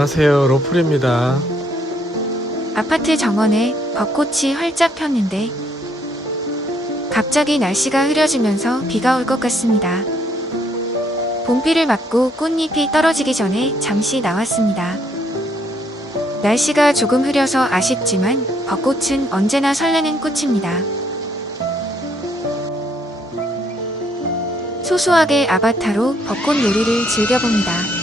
안녕하세요. 로플입니다. 아파트 정원에 벚꽃이 활짝 폈는데 갑자기 날씨가 흐려지면서 비가 올 것 같습니다. 봄비를 맞고 꽃잎이 떨어지기 전에 잠시 나왔습니다. 날씨가 조금 흐려서 아쉽지만 벚꽃은 언제나 설레는 꽃입니다. 소소하게 아바타로 벚꽃 놀이를 즐겨봅니다.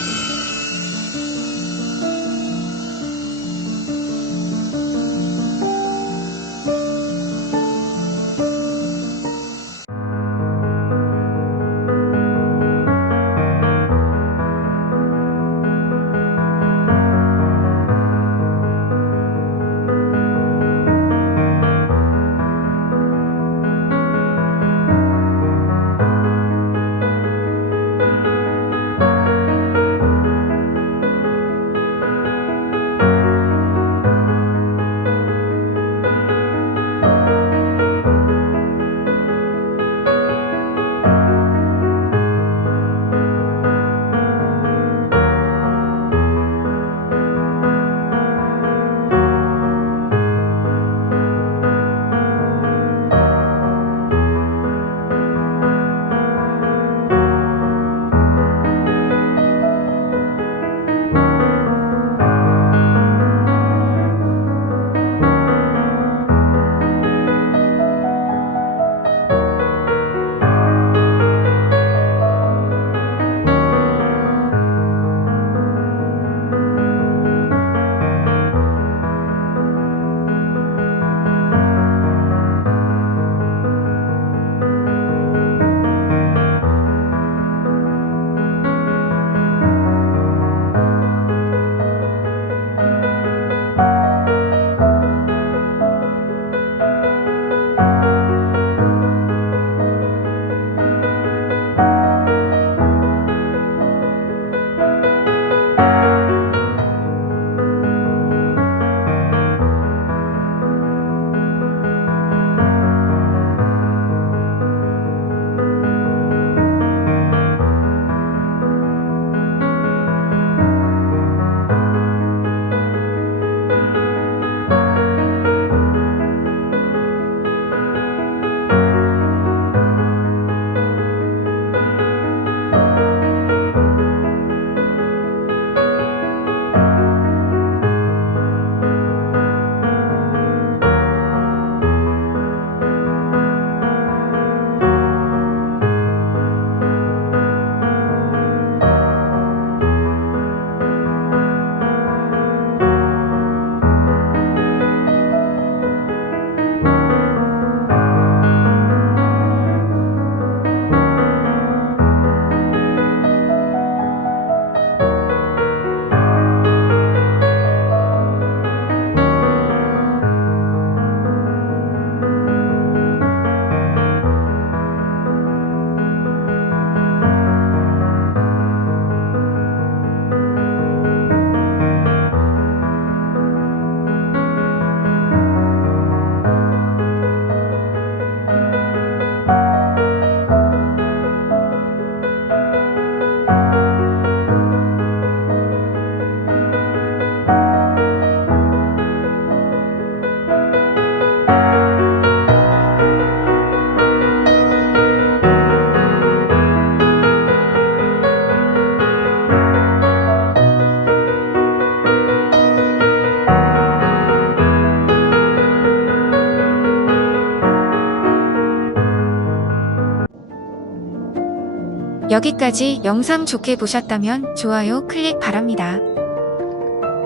여기까지 영상 좋게 보셨다면 좋아요 클릭 바랍니다.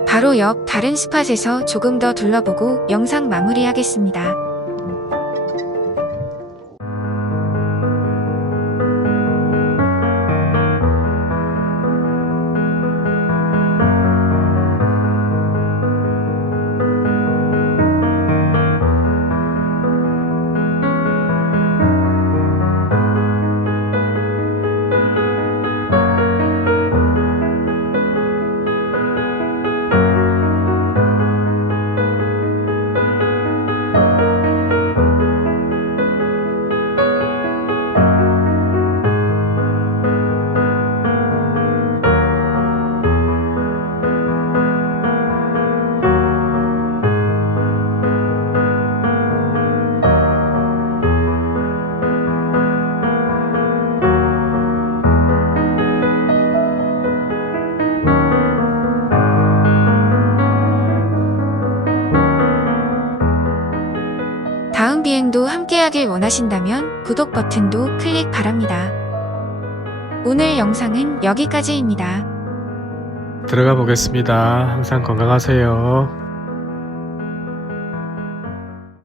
바로 옆 다른 스팟에서 조금 더 둘러보고 영상 마무리하겠습니다. 다음 비행도 함께하길 원하신다면 구독 버튼도 클릭 바랍니다. 오늘 영상은 여기까지입니다. 들어가 보겠습니다. 항상 건강하세요.